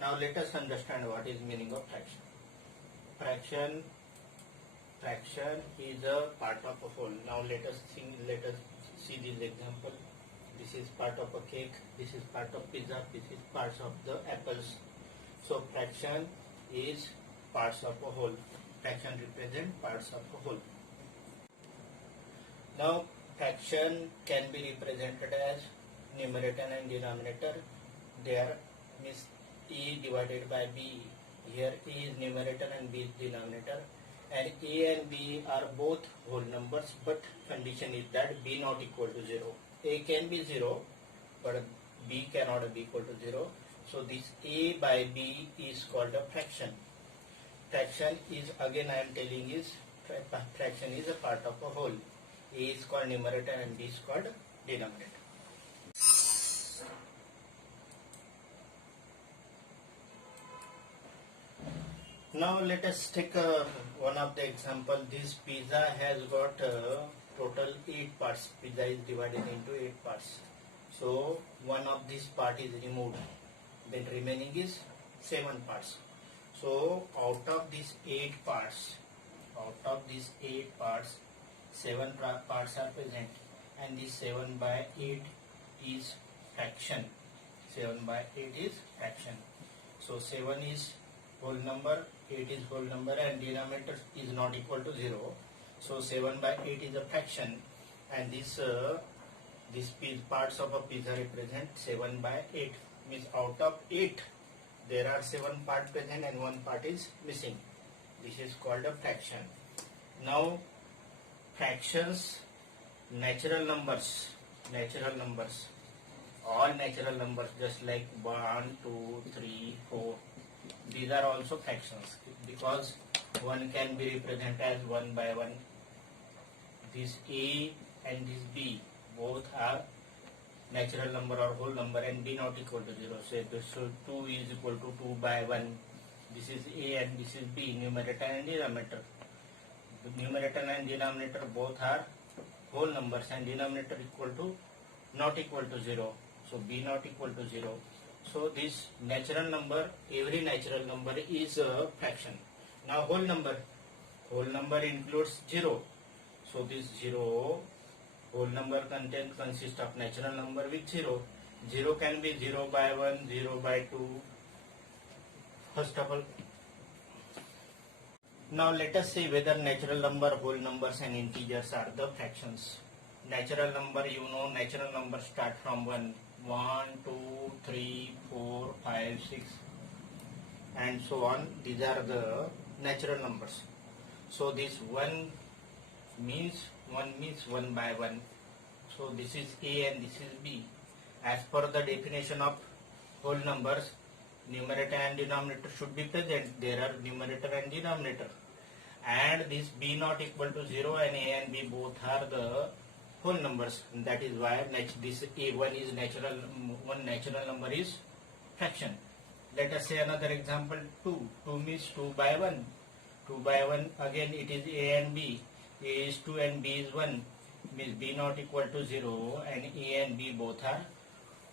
Now let us understand what is meaning of fraction. Fraction is a part of a whole. Now let us see this example. This is part of a cake, this is part of pizza, this is parts of the apples. So fraction is parts of a whole. Fraction represent parts of a whole. Now fraction can be represented as numerator and denominator. There means E divided by B. Here E is numerator and B is denominator. And A and B are both whole numbers, but condition is that B not equal to 0. A can be 0, but B cannot be equal to 0. So this A by B is called a fraction. Fraction is, again I am telling, is fraction is a part of a whole. A is called numerator and B is called denominator. Now let us take one of the example. This pizza has got total 8 parts. Pizza is divided into 8 parts. So one of this part is removed. Then remaining is 7 parts. So out of these 8 parts, 7 parts are present, and this 7 by 8 is fraction. 7 by 8 is fraction. So 7 is whole number, 8 is whole number, and denominator is not equal to 0. So 7 by 8 is a fraction, and this parts of a pizza represent 7 by 8. Means out of 8 there are 7 parts present and 1 part is missing. This is called a fraction. Now fractions, natural numbers, all natural numbers, just like 1, 2, 3, 4, these are also fractions, because 1 can be represented as 1 by 1. This A and this B both are natural number or whole number, and B not equal to 0. So 2 is equal to 2 by 1. This is A and this is B, numerator and denominator. The numerator and denominator both are whole numbers, and denominator not equal to 0. So B not equal to 0. So this natural number, every natural number is a fraction. Now whole number includes 0. So this 0, whole number consists of natural number with 0. 0 can be 0 by 1, 0 by 2. First of all, now let us see whether natural number, whole numbers and integers are the fractions. Natural number, natural number start from 1. 1, 2, 3, 4, 5, 6 and so on. These are the natural numbers. So this 1 means 1 by 1. So this is A and this is B. As per the definition of whole numbers, numerator and denominator should be present. There are numerator and denominator. And this B not equal to 0 and A and B both are the whole numbers. And that is why this A1 is natural, one natural number is fraction. Let us say another example, 2. 2 means 2 by 1. 2 by 1, again it is A and B. A is 2 and B is 1. Means B not equal to 0 and A and B both are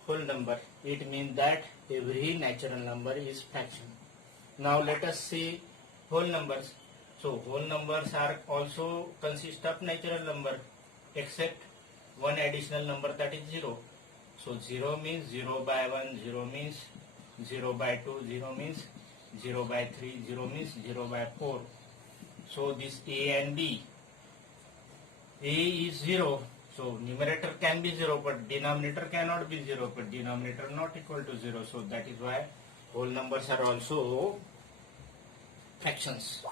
whole number. It means that every natural number is fraction. Now let us see whole numbers. So whole numbers are also consist of natural number, except one additional number, that is 0. So 0 means 0 by 1, 0 means 0 by 2, 0 means 0 by 3, 0 means 0 by 4. So this A and B, A is 0, so numerator can be 0, but denominator cannot be 0, but denominator not equal to 0. So that is why whole numbers are also fractions.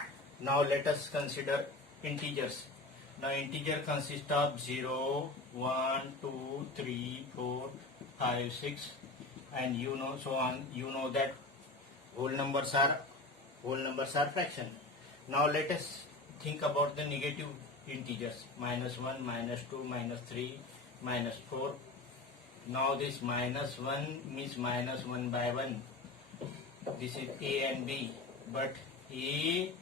Now let us consider integers. Now integer consists of 0, 1, 2, 3, 4, 5, 6 and so on. You know that whole numbers are fraction. Now let us think about the negative integers. -1, -2, -3, -4. Now this -1 means -1 by 1. This is A and B, but A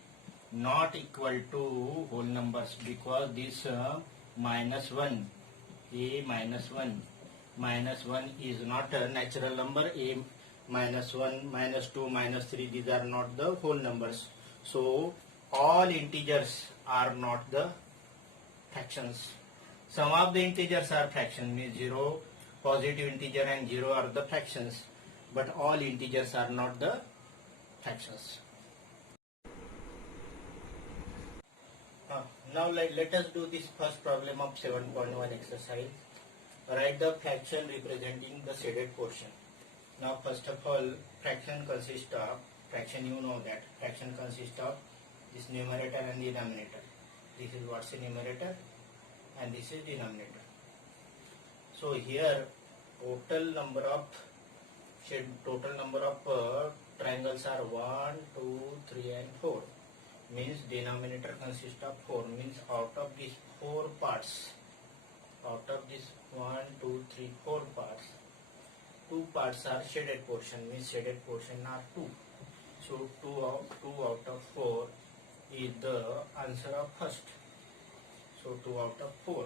not equal to whole numbers, because this -1, A -1 is not a natural number. A minus 1, minus 2, minus 3, these are not the whole numbers. So all integers are not the fractions. Some of the integers are fractions, means 0, positive integer and 0 are the fractions, but all integers are not the fractions. Now let us do this first problem of 7.1 exercise. Write the fraction representing the shaded portion. Now first of all, fraction consists of, fraction you know that, fraction consists of this numerator and denominator. This is what's the numerator and this is denominator. So here total number of triangles are 1, 2, 3 and 4. Means denominator consists of 4, means out of these 4 parts, out of this 1, 2, 3, 4 parts, 2 parts are shaded portion, means shaded portion are 2. So 2 out of 4 is the answer of first. So 2 out of 4,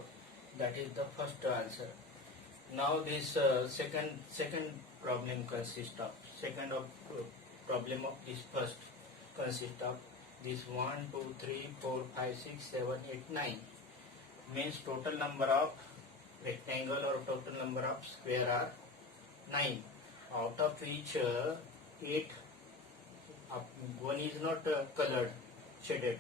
that is the first answer. Now this second problem consists of, problem of this first consists of this 1, 2, 3, 4, 5, 6, 7, 8, 9. Means total number of rectangle or total number of square are 9. Out of which 8, one is not colored, shaded.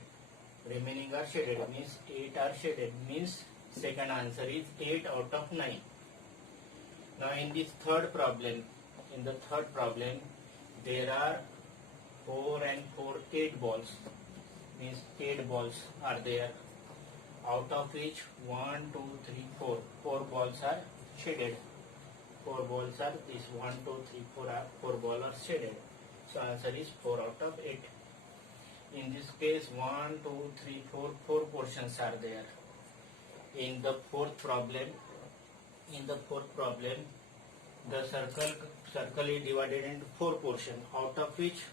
Remaining are shaded, means 8 are shaded, means second answer is 8 out of 9. Now in this third problem, there are 4 and 4, 8 balls, means 8 balls are there, out of which 1, 2, 3, 4, 4 balls are shaded. 4 balls are this 1, 2, 3, 4 are 4 balls are shaded. So answer is 4 out of 8. In this case 1, 2, 3, 4, 4 portions are there. In the fourth problem, the circle is divided into 4 portions, out of which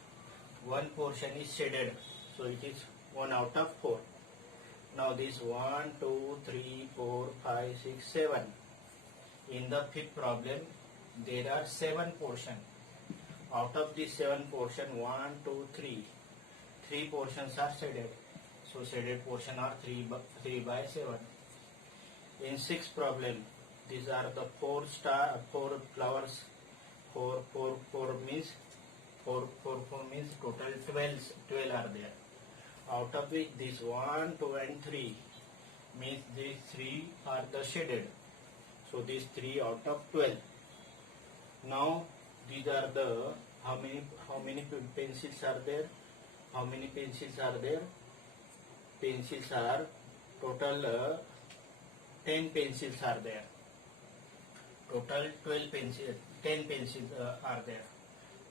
one portion is shaded, so it is 1 out of 4. Now this 1, 2, 3, 4, 5, 6, 7. In the fifth problem, there are 7 portions. Out of this 7 portion, 1, 2, 3. 3 portions are shaded. So shaded portion are 3 by 7. In sixth problem, these are the 4 flowers. 4 means total 12 are there. Out of which this 1, 2 and 3 means these 3 are the shaded. So these 3 out of 12. Now these are the, how many pencils are there? How many pencils are there? Pencils are total 10 pencils are there. Total 12 pencils, 10 pencils are there.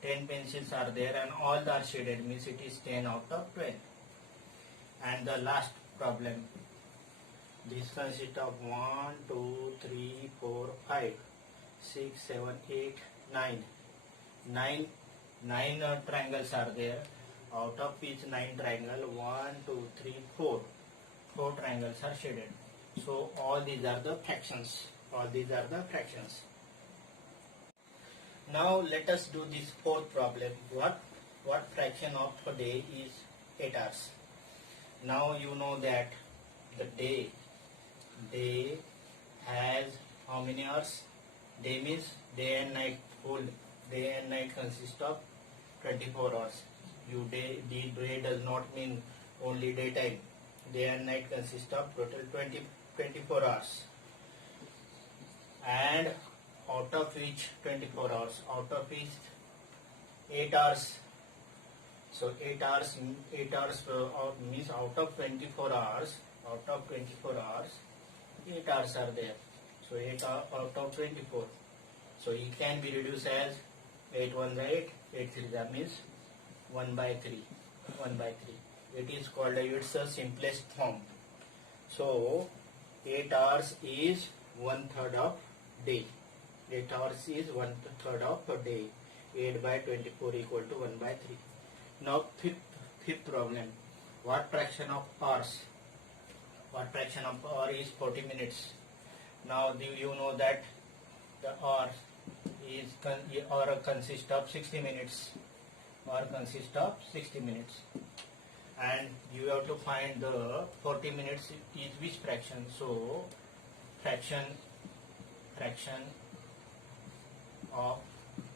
10 pencils are there and all are shaded, means it is 10 out of 12. And the last problem, this consists of 1, 2, 3, 4, 5, 6, 7, 8, 9. 9 triangles are there. Out of each 9 triangle, 1, 2, 3, 4. 4 triangles are shaded. So all these are the fractions. Now let us do this fourth problem. What fraction of a day is 8 hours? Now you know that the day has how many hours? Day means day and night. Whole day and night consist of 24 hours. The day does not mean only daytime. Day and night consist of total 24 hours. And out of which 24 hours, out of which 8 hours. So 8 hours means out of 24 hours, 8 hours are there. So 8 out of 24. So it can be reduced as 8 1 by 8, 8 3 that means 1 by 3. It is called it's a simplest form. So 8 hours is 1/3 of day. 8 hours is 1/3 of a day. 8 by 24 equal to 1 by 3. Now fifth problem. What fraction of hours? What fraction of hour is 40 minutes? Now do you know that the hour consist of 60 minutes, and you have to find the 40 minutes is which fraction. So fraction of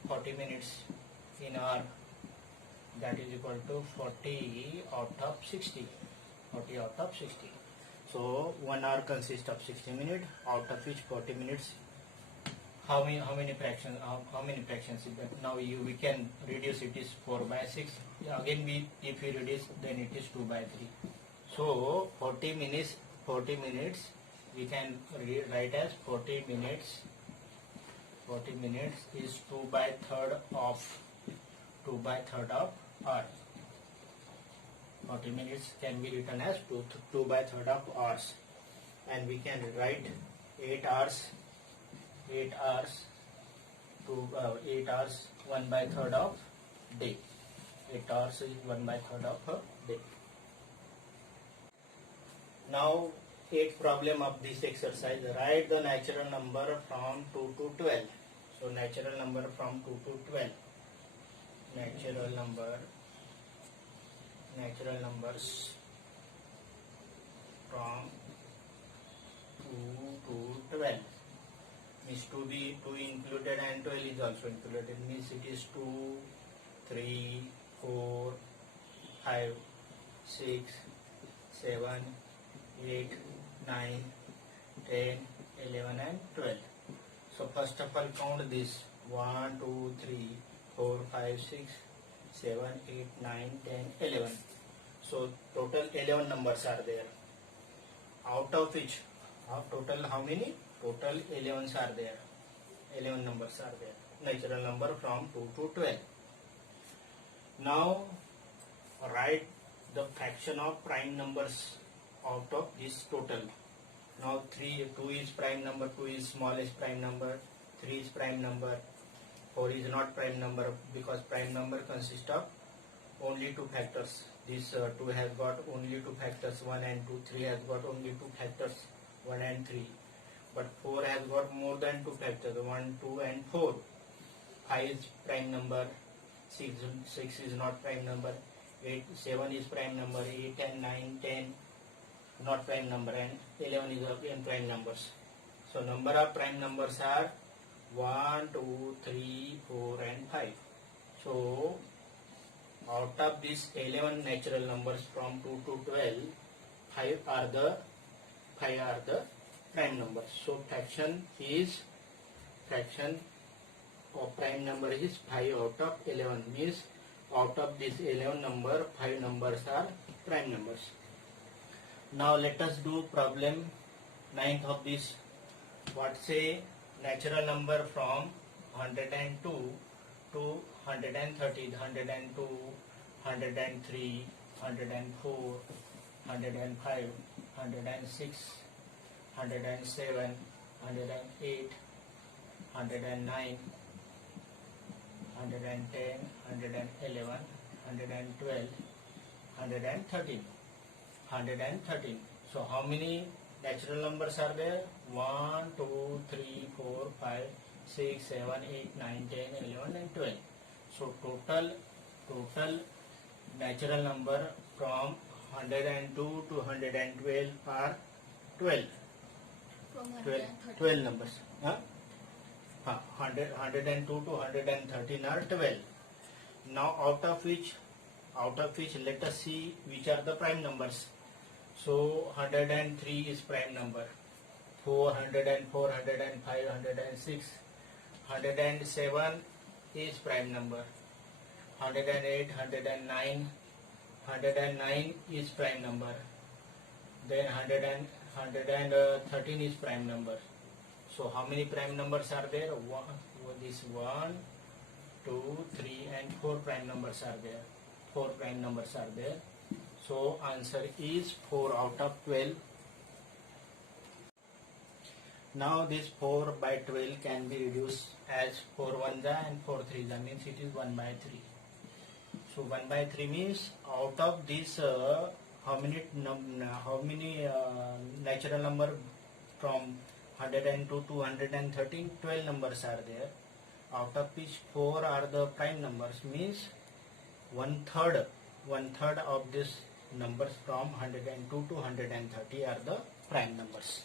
40 minutes in hour, that is equal to 40 out of 60. So 1 hour consists of 60 minutes, out of which 40 minutes. How many fractions is that? Now we can reduce it is 4 by 6. Again if we reduce, then it is 2 by 3. So 40 minutes we can write as 40 minutes is 2 by third of hour. 40 minutes can be written as 2 by third of hours, and we can write 8 hours 1 by third of day. 8 hours is 1 by third of a day. Now 8th problem of this exercise, write the natural number from 2 to 12. So natural number from 2 to 12. Natural numbers from 2 to 12 means 2 included and 12 is also included, means it is 2, 3, 4, 5, 6, 7, 8, 9, 10, 11 and 12. So first of all count this 1, 2, 3, 4, 5, 6, 7, 8, 9, 10, 11. So total 11 numbers are there. Out of which total how many? Total 11s are there. 11 numbers are there. Natural number from 2 to 12. Now write the fraction of prime numbers out of this total. Now 2 is prime number, 2 is smallest prime number, 3 is prime number, 4 is not prime number because prime number consists of only 2 factors. This 2 has got only 2 factors, 1 and 2. 3 has got only 2 factors, 1 and 3. But 4 has got more than 2 factors, 1, 2 and 4. 5 is prime number, 6 is not prime number, 7 is prime number, 8 and 9, 10 not prime number, and 11 is again prime numbers. So number of prime numbers are 1, 2, 3, 4 and 5. So out of these 11 natural numbers from 2 to 12, 5 are the prime numbers. So fraction of prime number is 5 out of 11, means out of this 11 number, 5 numbers are prime numbers. Now let us do problem 9th of this. What say natural number from 102 to 130, 102, 103, 104, 105, 106, 107, 108, 109, 110, 111, 112, 113. 113. So how many natural numbers are there? 1, 2, 3, 4, 5, 6, 7, 8, 9, 10, 11 and 12. So total natural number from 102 to 112 are 12. From 12 numbers. 102 to 113 are 12. Now out of which let us see which are the prime numbers. So 103 is prime number, 404, 105, 106, 107 is prime number, 108, 109 is prime number, then 113 is prime number. So how many prime numbers are there? This 1, 2, 3 and 4 prime numbers are there. 4 prime numbers are there. So answer is 4 out of 12. Now this 4 by 12 can be reduced as 4 1 and 4 3 means it is 1 by 3. So 1 by 3 means out of this how many natural number from 102 to 113, 12 numbers are there. out of which 4 are the prime numbers, means one third of this numbers from 102 to 130 are the prime numbers.